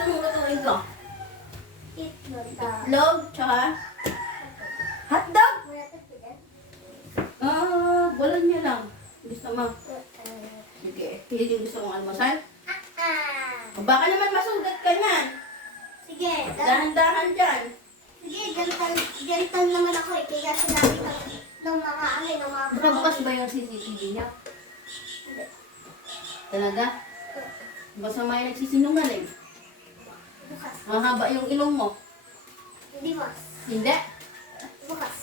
gusto mong lutuin ko? Itlog. Itlog, tsaka hotdog? Bulan niya lang. Gusto mo? Sige. Hindi gusto mong almusal? O baka naman masugat ka niyan. Sige. Dahan-dahan dyan. Sige, gantan naman ako eh. Kaya sinabi ko ng mga ng mga Bukas ba yung CCTV niya? Hindi. Talaga? Basta may nagsisinungaling. Bukas. Mahaba yung ilong mo. Hindi bukas. Hindi? Bukas.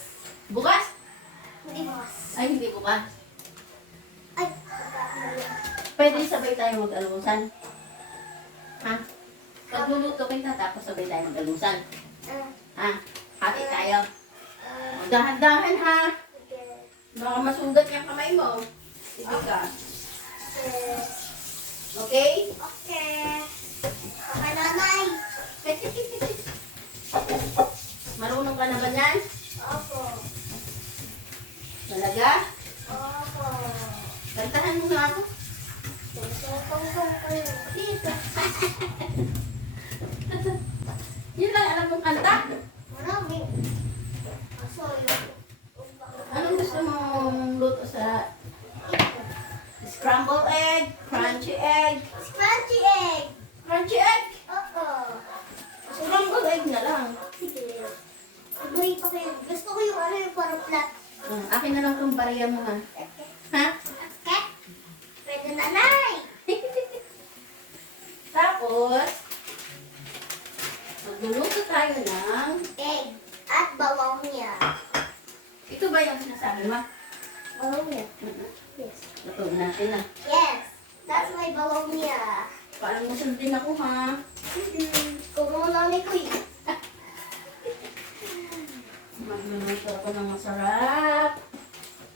Bukas? Hindi bukas. Ay, hindi bukas. Ay. Pwede sabay tayo mag-almusal. Ha? Pagluluto kita tapos sabay tayo mag-almusal. Ha? Hati tayo. Dahan-dahan ha. Sige. Baka masugat yung kamay mo. Sige ka. Okay? Okay. Okay, nanay. Marunong ka na ba yan? Opo. Talaga? Opo. Kantahan mo na ako. Tungtong kayo. Dito. Yun lang, alam mong kanta? Marami. Aso yun. Anong gusto mong luto sa scrambled egg, crunchy egg? Crunchy egg. Crunchy egg? Oo. Scrambled egg na lang. Sige. Paborito ko yun. Gusto ko yung yung parang flat. Akin na lang itong bariya mo ha. Ha? Okay? Pwede nanay. Tapos, magluluto tayo ng... Egg. At bawang niya. Ito ba yung sinasabi mo? Bawang niya. Yes. Luto natin na. Yes. That's my bawang niya. Parang masundin ako ha. Kung mga nanay ko eh. Magluluto ako ng masarap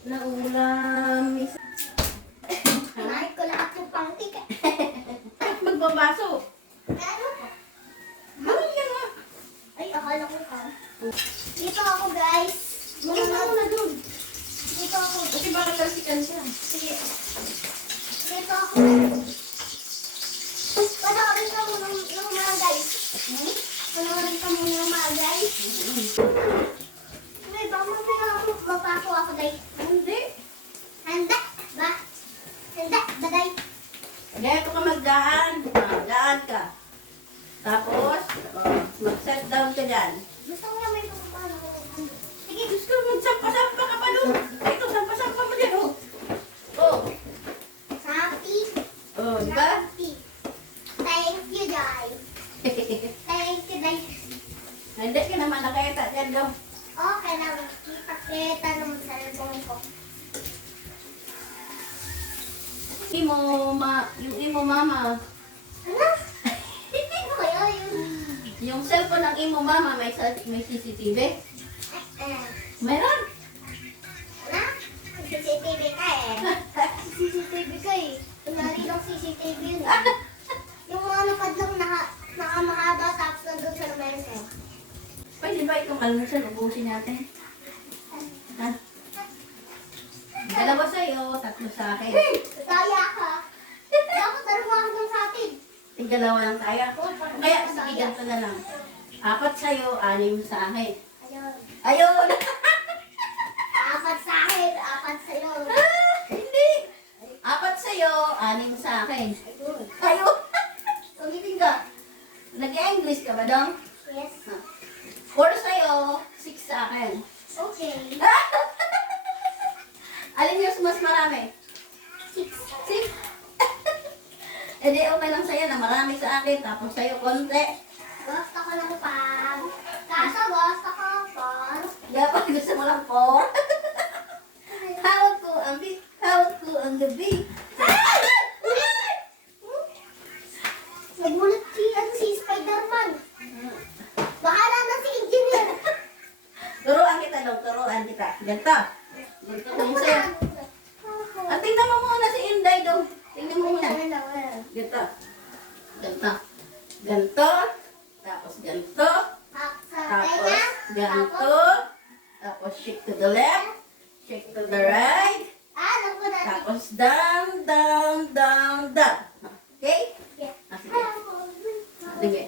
na ulam. Kanain ko lahat yung pangtik. Magbabaso. Ano? Gawin ka nga. Ay, akala ko ka. Dito ako guys. Mga na dun. Dito ako. Kasi baka talsikan siya. Sige. Dito ako. Panoorin ka mo ng mga guys. Panoorin ka mo ng mga guys. May baka mapapako ako day. Hindi. Handa ba? Handa ba day? Dito ka magdaan. Daan ka. Tapos, mag-set down ka dyan. Gusto ko na may pagpapalo. Sige, gusto ko magsampa-sampa ka pa doon. Ito, sampa-sampa mo dyan, oh. Oh. Happy. Oh, di ba? Happy. Thank you guys. Thank you guys. Hindi ka naman nakayata dyan daw. Okay lang. Kita naman sa cellphone ko. Yung imo mama. Ano? Ano kaya yun? Yung cellphone ng imo mama may CCTV. Meron. Ano? CCTV ka eh. CCTV ka eh. Kunwari lang CCTV yun eh. Yung mga nakadlang nakamahaba tapos nandun sa Amerika. Pwede ba itong almusal? Ubusin natin. Ha? Dalawa sa'yo, tatlo sa akin. Kaya ka. Dapat dalawa hanggang sa atin. Tigdalawa lang tayo. Kaya sige, ganito na lang. 4 sa'yo, 6 sa akin. Ayun. Ayun! 4 sa akin, 4 sa'yo. Hindi! 4 sa'yo, 6 sa akin. Ayun. Ayun! Ulitin ka. Nag-English ka ba, Dong? Yes. 4 sa'yo, 6 sa akin. Okay. Alin yung mas marami? 6. 6? E di okay lang sa'yo na marami sa akin, tapos sa'yo konti. Gusto ko lang pang. Kaso gusto ko pang. Dapat gusto mo lang 4. Hawag ko ang gabi. Nagulat si Spider-Man. Bahala na si Engineer. Turuan kita, Dong. Turuan kita. Ganito. Ganito ko yung sa'yo. At tingnan mo muna si Inday, Dong. Tingnan mo muna. Ganito. Ganito. Ganito. Tapos ganito. Tapos ganito. Tapos shake to the left. Shake to the right. Tapos down, down, down, down. Okay? Yeah. Sige. Sige.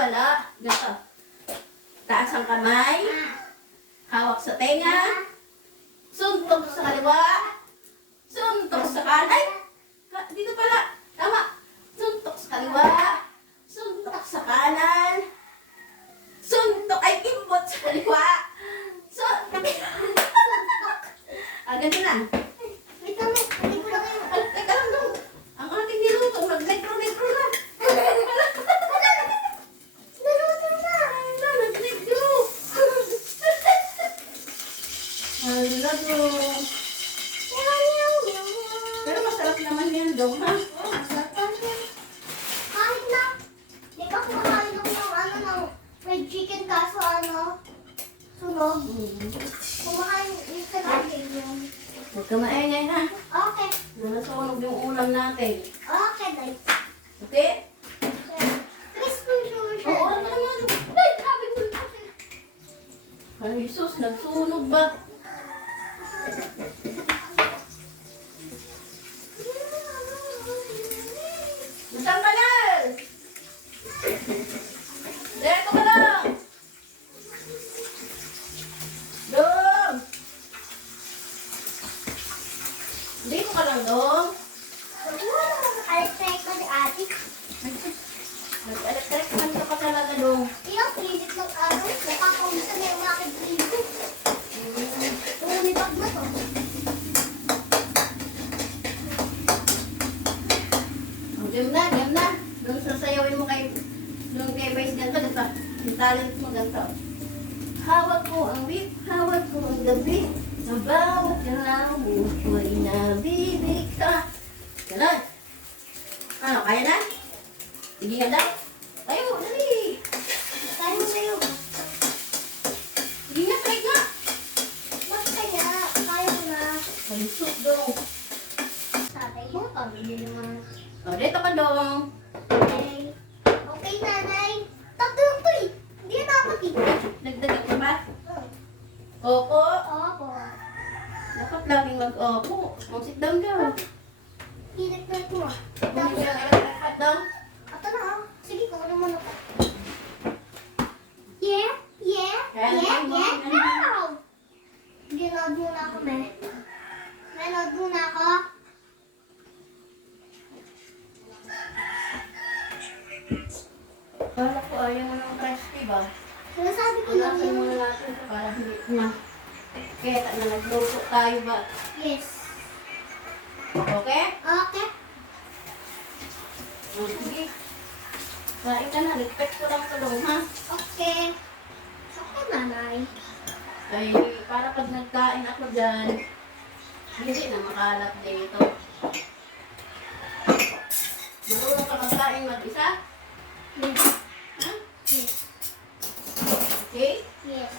pala. Ganito. Taas ang kamay. Hawak sa tenga. Suntok sa kaliwa. Suntok sa kanan. Ay! Dito pala. Tama. Suntok sa kaliwa. Suntok sa kanan. Suntok. Ay, kimbot sa kaliwa. Suntok. Ganun lang. Wait lang, hindi ko lang kayo. Ay, teka lang daw. Ang ating niluto. Mag-negro-negro na. Naluto na. Nag-negro. Hala daw. Pero masarap naman yan daw, ha? Kahit na, di ba kumakain ako ng ng fried chicken kaso sunog. Kumakain yung sarili yun. Huwag ka maingay na. Okay. Nasunog yung ulam natin. Okay, guys. Okay? Crispy sushi. Oo, ano naman? Ay, sabi ko na. Ay, sus, nagsunog ba? Nasaan ka na? Dito ka lang! Dong! Dito ka lang, Dong. Alatay ko ni ate. Nag-electric man ka pa talaga, Dong. Iyong pilit ng nakakausa na yung aking pilit. Lumibag na to. Game na, game na. Doon sasayawin mo doon kay Vice ganito, ganito. Yung talent mo ganito. Hawak ko ang whip, hawak ko ang gabi. Sa bawat galaw mo, ko'y nabibig ka. Ganon. Ano, kaya na? Sige nga daw. Tayo, dali. Kaya mo sa'yo. Sige nga, try nga. Mas kaya, kaya mo na. Palisok daw. Tatay mo, pamili naman. O, dito ka dong. Okay. Okay, nanay. Tatlo to eh. Hindi na dapat eh. Nagdagan ka ba? Opo. Opo. Dapat laging mag-opo. Sit down ka. Hilit na ito ah. Bumili ka ng electric daw. Ito na ah. Sige, kung ano man ako. Yeah, yeah, Kaya yeah, naman, yeah. ano? Ow! Ginod muna ako, me. Nanood muna ako. Kala ko ayaw mo ng crispy ba? Sinasabi ko lang Unasan yun. muna natin ito para hindi na. Kaya na nagluto tayo ba? Yes. Okay? Okay. O, sige. Kain ka na. Respect ko lang tulong, ha? Okay. Okay, nanay. Ay, para pag nagkain ako dyan, hindi na makalat dito. Marunong ka magkain mag-isa? Yes. Ha? Yes. Okay? Yes.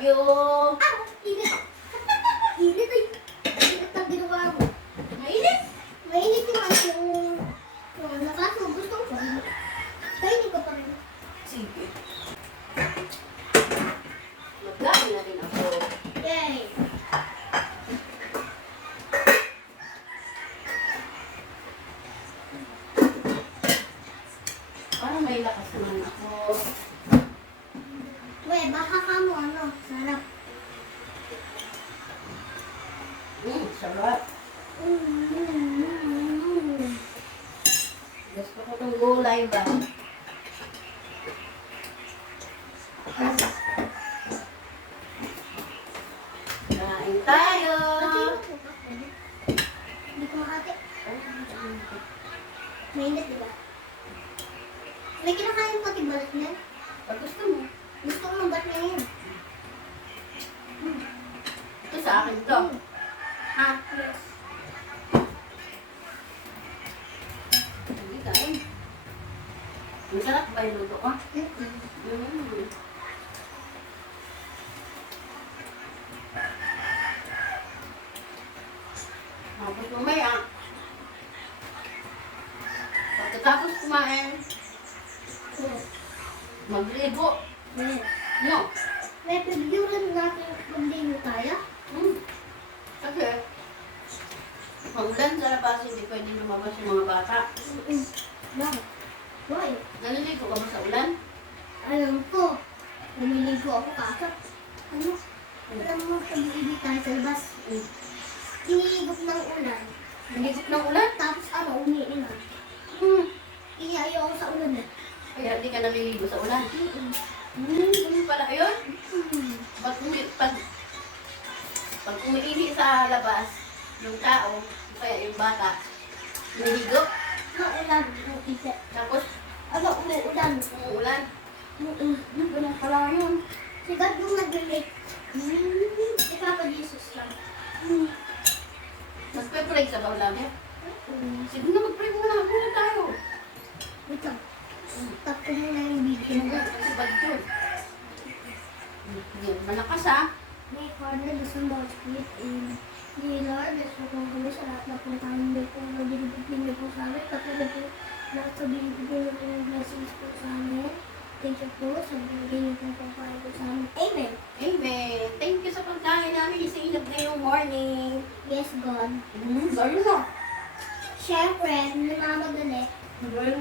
Yung Ah! Init! Init ay! Init ang ginawa mo. mainit. Mainit yung yung nakaso. Gusto ko. Kainin ko pa rin. Sige. Magkain na din ako. Yay! Para may lakas naman ako. Weh, baka ka mo sarap. Sarap. Mm. Gusto ko itong gulay ba? Kain tayo. Hindi ko makati. Mainit, di ba? May kinakain pati balat niya. Pag gusto mo. Gusto ko ng balat niya yun. Ito sa akin to. Ha? Yes. Hindi kain. Masarap ba yung luto ko? Mm-mm. Tapos mamaya, pagkatapos kumain, Yes. magligo. Yes. No? May pag-iuran natin mag-dino tayo. Kasi, pag ulan sa labas, hindi pwede lumabas yung mga bata. Mm-mm. Bakit? Why? Naliligo ka ba sa ulan? Alam ko. Lumiligo ako kaso. Ano? Alam mo, pag-ibig tayo sa labas. Tinigop ng ulan. Naliligo ng ulan? Tapos ano, umiinom. Iyayaw ako sa ulan eh. Kaya hindi ka naliligo sa ulan. Ganun pala yun? Pag umiihi sa labas, yung tao, kaya yung bata, naliligo. Naulan. Isip. Tapos, Ano, umuulan. umuulan. Ganun pala yun. Si God yung nag-relate. Si Papa Jesus lang. Nagpe-pray sa ba namin? Sige na, mag-pray muna. Muna tayo. Wait lang. Tap ko muna yung video. Kasi bad yun. Yan, malakas ha. May partner gusto mo speak in the Lord. Gusto kong kami sa lahat na puntahan niyo po. Nabibigyan niyo po sa amin. Patuloy po na sabihin niyo po yung blessings po sa amin. Thank you po sa bigyan niyo po pagkain po sa amin. Amen. Amen. Thank you sa pagkain namin. Isinap ngayong morning. Yes, God. Sorry na. Siyempre, namamadali. Well,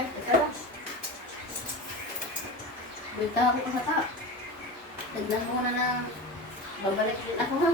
ay, teka lang. Buta ako sa ta. Tignan mo na babalik din ako ha.